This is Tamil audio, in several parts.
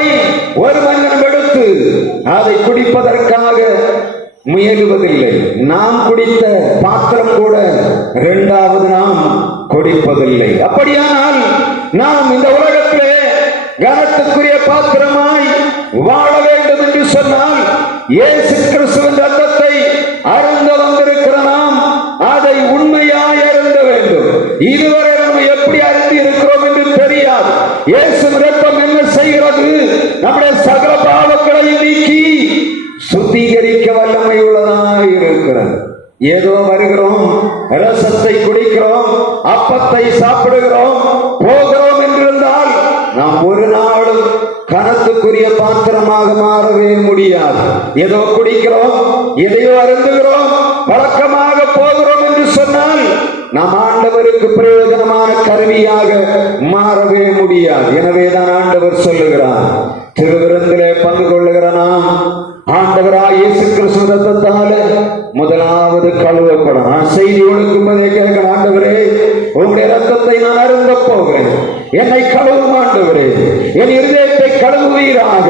கப்பை ஒரு மனிதன் எடுத்து அதை குடிப்பதற்காக முயலுவதில்லை. நாம் குடித்த பாத்திரம் கூட இரண்டாவது நாம் குடிப்பதில்லை. அப்படியானால் நாம் இந்த உலகத்திலே கனத்துக்குரிய பாத்திரமாய் வாழ வேண்டும் என்று சொன்னால் இயேசு கிறிஸ்துவின் ரத்தத்தை அருந்த வந்திருக்கிற நாம் அதை உண்மையாய் அருந்த வேண்டும். இதுவரை நம்ம எப்படி அருந்தி இருக்கிறோம் என்று தெரியாது. இயேசு ரத்தம் என்ன செய்கிறது? நம்முடைய சகல பாவங்களை நீக்கி சுத்திகரிக்க வல்லமை உள்ளதாக இருக்கிறது. ஏதோ வருகிறோம், ரசத்தை குடிக்கிறோம், அப்பத்தை சாப்பிடுகிறோம், போகிறோம் என்றிருந்தால் நாம் ஒரு நாளும் கனத்துக்குரிய பாத்திரமாக மாறவே முடியாது. ஏதோ குடிக்கிறோம், எதையோ அருந்துகிறோம், பழக்கமாக போகிறோம் என்று சொன்னால் நாம் ஆண்டவருக்கு பிரயோஜனமான கருவியாக மாறவே முடியாது. எனவேதான் ஆண்டவர் சொல்லுகிறார், திருவிருந்திலே பங்கு கொள்ளுகிற நாம் ஆண்டவராய் இயேசு கிறிஸ்து ரத்தத்தால முதலாவது கழுவப்படும். நான் செய்தி ஒழுங்கும்போதே கேட்க, ஆண்டவரே உங்களுடைய ரத்தத்தை நான் அருந்த போகிறேன், என்னை கழுவும் ஆண்டவரே, என் இருதயத்தை கழுவுவீராக,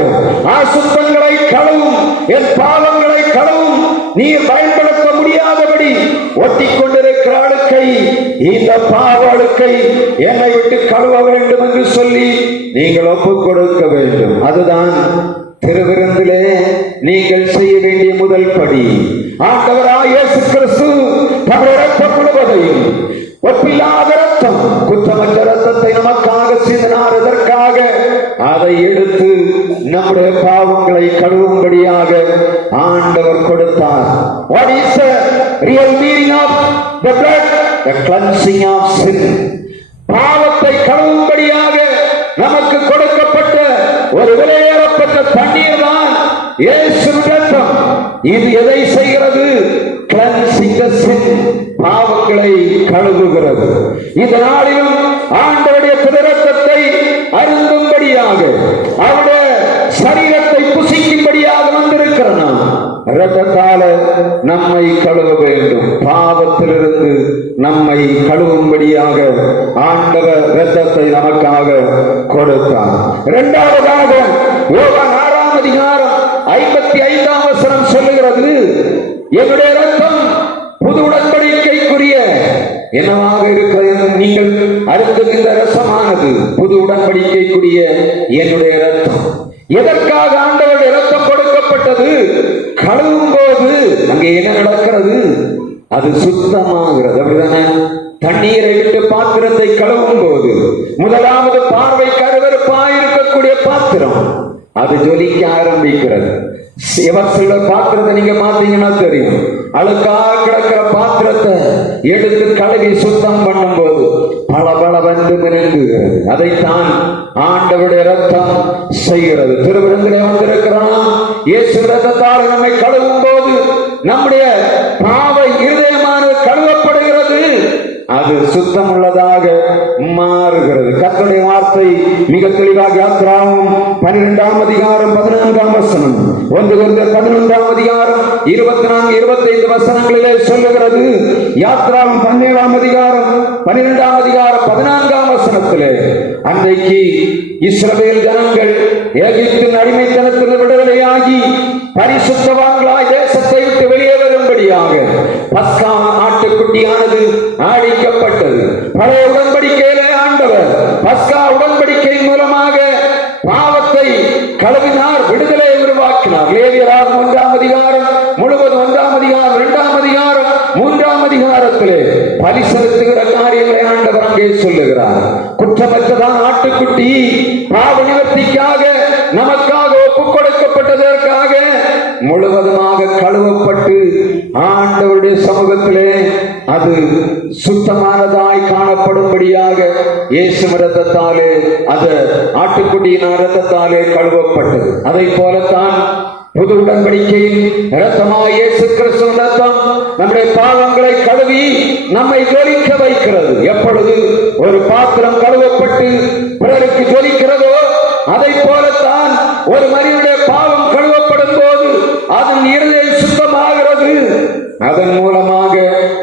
அசுத்தங்களை கழுவும், என் பாவங்களை கழுவும், நீர் பயன்படுத்த முடியாதபடி ஒட்டி கொண்டிருக்கிற அழுக்கை, இந்த பாவ அழுக்கை என்னை விட்டு கழுவ வேண்டும் என்று சொல்லி நீங்கள் ஒப்புக் கொடுக்க வேண்டும். அதுதான் திருவிருந்திலே நீங்கள் செய்ய வேண்டிய முதல் படி. ஆண்டவராய் இயேசு கிறிஸ்து தம்முடைய இரத்தம் முழுவதையும், ஒப்பில்லாத இரத்தம், குற்றமற்ற இரத்தத்தை நமக்காக சிந்தினார். எதற்காக? அதை எடுத்து நம்முடைய பாவங்களை கழுவும்படியாக ஆண்டவர் கொடுத்தார். What is the real meaning of the blood? The cleansing of sin. பாவத்தை கழுவும்படியாக நமக்கு கொடுக்கப்பட்ட ஒரு விலையேறப்பட்ட தண்ணீர் தான் இயேசுவின் இரத்தம். இது எதை செய்கிறது? கிளென்சிங் தி சின், பாவங்களை கழுவுகிறது. இந்த நாளிலும் ஆண்டவருடைய திருரத்தத்தை அருந்தும்படியாக, அவருடைய சரீரத்தை புசிக்கும்படியாக வந்திருக்கிற நாம் இரத்தத்தால நம்மை கழுவ வேண்டும். பாவத்திலிருந்து நம்மை கழுவும்படியாக ஆண்டவர் இரத்தத்தை நமக்காக கொடுத்தார். இரண்டாவதாக யோவான் 6ஆம் அதிகாரம் 55ஆம் வசனம் சொல்லுகிறது, என்னுடைய இரத்தம் புது உடன்படிக்கைக்குரிய என்னவாக இருக்கிறது? நீங்கள் அருந்துகின்ற ரசமானது புது உடன்படிக்கைக்குரிய என்னுடைய இரத்தம். எதற்காக ஆண்டவருடைய இரத்தம் கொடுக்கப்பட்டது? கழுவும் போது அங்கே என்ன நடக்கிறது? அது சுத்தமாகிறது. அப்படிதானே? தண்ணீரை விட்டு பாத்திரத்தை கழுவும் போது முதலாவது பார்வை கருவருப்பாய் இருக்கக்கூடிய பாத்திரம் அது ஜொலிக்க ஆரம்பிக்கிறது. எவர் சில பாத்திரத்தை நீங்க பார்த்தீங்கன்னா தெரியும், அழுக்கா கிடக்கிற பாத்திரத்தை எடுத்து கழுவி சுத்தம் பண்ணும் போது பல பல வந்து மினுங்குகிறது. அதைத்தான் ஆண்டவருடைய இரத்தம் செய்கிறது. திருவிருந்திலே வந்திருக்கிறான் இயேசு இரத்தத்தால் நம்மை கழுவும் போது நம்முடைய பாவ இருதயமானது கழுவப்படுகிறது, அது சுத்தம் உள்ளதாக மாறுகிறது. கர்த்தருடைய வார்த்தை மிக தெளிவாக யாத்ராகமம் 12ஆம் அதிகாரம் 14ஆம் வசனம், 1 கொரிந்தியர் 11ஆம் அதிகாரம் 24, 25 வசனங்களிலே சொல்லுகிறது. யாத்ராகமம் 17ஆம் அதிகாரம் 12ஆம் அதிகாரம் 14ஆம் வசனத்திலே, அன்றைக்கு இஸ்ரவேல் ஜனங்கள் எகிப்தின் அடிமைத்தனத்தில் விடுதலையாகி பரிசுத்தவான்களாய் தேசத்தை விட்டு வெளியே வரும்படியாக பஸ்கா ஆட்டுக்குட்டியானது ஆடிக்கப்பட்டது. பழைய உடன்படிக்கையிலே ஆண்டவர் பஸ்கா உடன்படிக்கை மூலமாக பாவத்தை கழுவினார், விடுதலை உருவாக்கினார். லேவியராகமம் 1ஆம் அதிகாரம் முழுவதும் 1ஆம் அதிகாரம் 2ஆம் அதிகாரம் 3ஆம் அதிகாரத்திலே பலி செலுத்துகிற காரியங்களை ஆண்டவர் அங்கே சொல்லுகிறார். குற்றமற்றதான் ஆட்டுக்குட்டி பாவ நிவர்த்திக்காக நமக்காக ஒப்புக் கொடுக்கப்பட்டதற்காக முழுவதுமாக கழுவப்பட்டு ஆண்டவருடைய சமூகத்திலே அது சுத்தமானதாய் காணப்படும்படியாக இயேசு இரத்தத்தாலே, அது ஆட்டுக்குட்டியின் இரத்தத்தாலே கழுவப்பட்டது. அதை போலத்தான் புது உடன்படிக்கையின் இரத்தமாய் இயேசு கிறிஸ்து இரத்தம் நம்முடைய பாவங்களை கழுவி நம்மை ஜொலிக்க வைக்கிறது. எப்பொழுது ஒரு பாத்திரம் கழுவப்பட்டு பிறருக்கு ஜொலிக்கிறதோ அதை போலத்தான் ஒரு மனிதனுடைய பாவம் கழுவப்படும் போது அதன் இருதயம் சுத்தமாகிறது. அதன் மூலமாக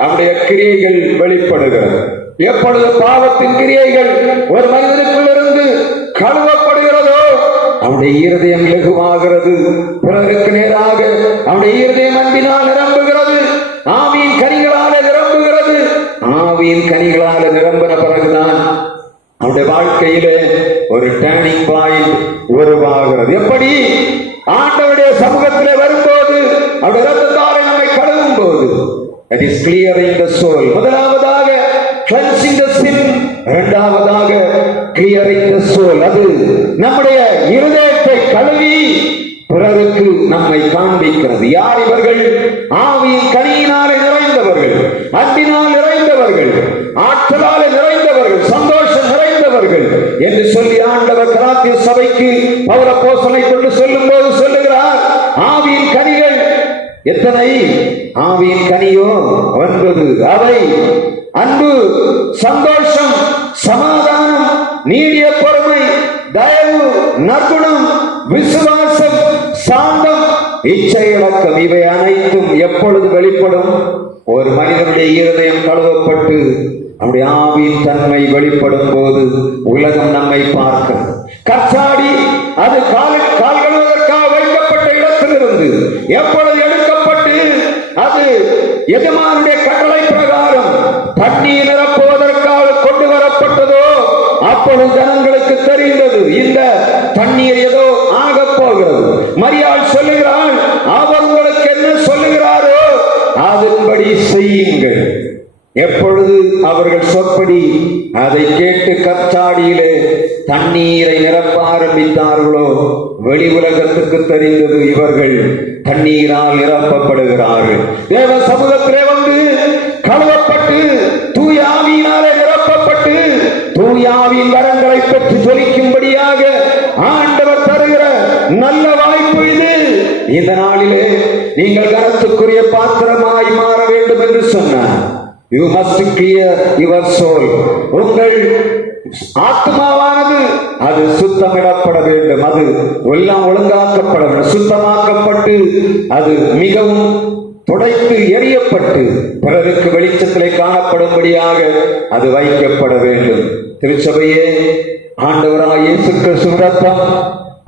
அவருடைய கிரியைகள் வெளிப்படுகிறது. எப்பொழுது பாவத்தின் கிரியைகள் ஒரு மனிதனுக்குள்ளிருந்து கழுவப்படுகிறதோ அவனுடைய இருதயம் இலகுவாகிறது. பிறருக்கு நேராக அவனுடைய இருதயம் அன்பினால் நிரம்புகிறது. ஆவியின் கனிகளால நிரம்புகிறது. ஆவியின் கனிகளால நிரம்பின பிறகுதான் அவனுடைய வாழ்க்கையிலே ஒரு டர்னிங் பாயிண்ட் உருவாகிறது. எப்படி? ஆண்டவருடைய சமூகத்திலே வரும்போது, அவருடைய இரத்தத்தாலே நம்மை கழுவும் போது, that is clearing the soul. முதலாவதாக cleansing the sin, இரண்டாவதாக clearing the soul. அது நம்முடைய இருதயத்தை கழுவி பிறருக்கு நம்மை காண்பிக்கிறது. யார் இவர்கள்? ஆவியின் கனியினாலே நிறைந்தவர்கள், அன்பினால் நிறைந்தவர்கள், ஆற்றலாலே நிறைந்தவர்கள், சந்தோஷம் நிறைந்தவர்கள் என்று சொல்லி ஆண்டவர் கலாத்திய சபைக்கு பவுல் அப்போஸ்தலனை கொண்டு சொல்லும் போது சொல்லுகிறார், ஆவியின் கனிகள் எத்தனை? ஆவியின் கனியோ 9. அவை அன்பு, சந்தோஷம், சமாதானம், நீடிய பொறுமை, தயவு, நற்குணம், விசுவாசம், சாந்தம், இச்சையடக்கம். இவை அனைத்தும் எப்பொழுது வெளிப்படும்? ஒரு மனிதனுடைய இருதயம் கழுவப்பட்டு அவருடைய ஆவியின் தன்மை வெளிப்படும் போது உலகம் நம்மை பார்க்கும். கற்சாடி அது கால் கழுவதற்காக வைக்கப்பட்ட இடத்திலிருந்து எப்பொழுது எடுக்கப்பட்டு அது எஜமானுடைய கட்டளை பிரகாரம் தண்ணீர் நிரப்புவதற்காக கொண்டு வரப்பட்டதோ, அப்பொழுது ஜனங்களுக்கு தெரிந்தது இந்த தண்ணீர் ஏதோ ஆக போகிறது. மரியாள் சொல்லுகிறாள், அவர் உங்களுக்கு என்ன சொல்லுகிறாரோ அதன்படி செய்யுங்கள். எப்பொழுது அவர்கள் சொற்படி அதை கேட்டு கற்சாடியிலே தண்ணீரை நிரப்ப ஆரம்பித்தார்களோ, வெளி உலகத்துக்கு தெரிந்தது இவர்கள் தண்ணீரால் நிரப்பப்படுகிறார்கள். தேவ சமூகத்திலே வந்து கழுவப்பட்டு தூய ஆவியினாலே நிரப்பப்பட்டு தூய ஆவியின் வரங்களை பெற்று ஜொலிக்கும்படியாக ஆண்டவர் தருகிற நல்ல வாய்ப்பு இது. இந்த நாளிலே நீங்கள் கனத்துக்குரிய பாத்திரமாய் மாற வேண்டும் என்று சொன்னார். You must clear your soul. உங்கள் ஆத்மாவானது அது சுத்தமிடப்பட வேண்டும். அது எல்லாம் ஒழுங்காக்கப்பட வேண்டும். சுத்தமாக்கப்பட்டு அது மிகவும் துடைத்து எரியப்பட்டு பிறருக்கு வெளிச்சத்திலே காணப்படும்படியாக அது வைக்கப்பட வேண்டும். திருச்சபையே, ஆண்டவராகிய இயேசு கிறிஸ்துவின் இரத்தம்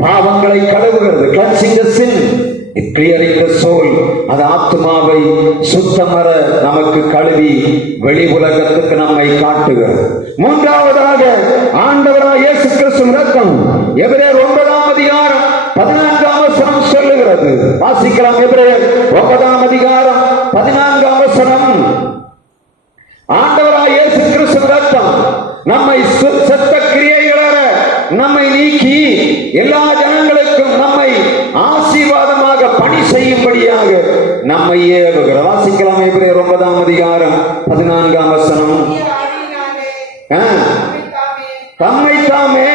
பாவங்களை கழுவுகிறது. cleansing the sin, clearing the soul. அது ஆத்மாவை சுத்தமர நமக்கு கழுவி வெளி உலகத்துக்கு நம்மை காட்டுகிறது. மூன்றாவதாக ஆண்டவராகிய இயேசு கிறிஸ்துவின் இரத்தம் எபிரேயர் 9ஆம் அதிகாரம் 14ஆம் வசனம் சொல்லுகிறது. வாசிக்கலாம். எபிரேயர் 9ஆம் அதிகாரம் 14ஆம் வசனம். ஆண்டவராகிய இயேசு கிறிஸ்துவின் இரத்தம் நம்மை செத்த கிரியைகளற நம்மை நீக்கி எல்லா ஜனங்களுக்கும் நம்மை ஆசீர்வாதமாக பணி செய்யும்படியாக நம்மை ஏவுகிறார். வாசிக்கலாம். எபிரேயர் 9ஆம் அதிகாரம் 14ஆம் வசனம். தம்மை தாமே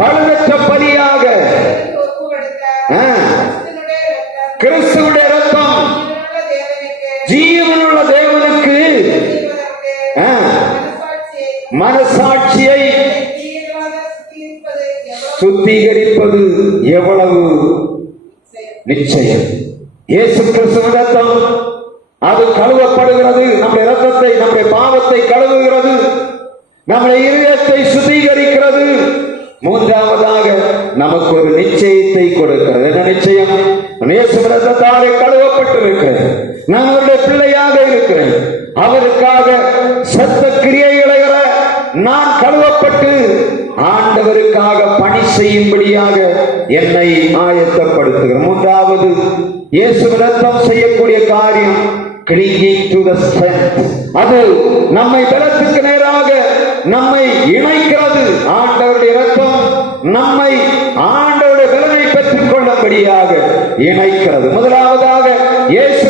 பழுதற்ற பலியாக கிறிஸ்துவுடைய இரத்தம் ஜீவனுள்ள தேவனுக்கு மனசாட்சியை சுத்திகரிப்பது எவ்வளவு நிச்சயம். இயேசு கிறிஸ்துவின் இரத்தம் அது கழுவப்படுகிறது. நம்முடைய இரத்தத்தை, நம்முடைய பாவத்தை கழுவுகிறது. நம்முடைய இருதயத்தை சுத்திகரிக்கிறது. மூன்றாவதாக நமக்கு ஒரு நிச்சயத்தை கொடுக்கிறது. என்ன நிச்சயம்? இயேசு இரத்தத்தாலே கழுவப்பட்டிருக்கிறேன், நான் அவருடைய பிள்ளையாக இருக்கிறேன், அவருக்காக சத்த கிரியைகளை நான் கழுவப்பட்டு ஆண்டவருக்காக பணி செய்யும்படியாக என்னை ஆயத்தப்படுத்துகிறேன். மூன்றாவது, இயேசு இரத்தம் செய்யக்கூடிய காரியம் clinging to the strength. அது நம்மை பலத்துக்கு நேராக நம்மை இணைக்கிறது. ஆண்டவருடைய இரத்தம் நம்மை ஆண்டவருடைய பலனை பெற்றுக் கொள்ளும்படியாக இணைக்கிறது. முதலாவதாக இயேசு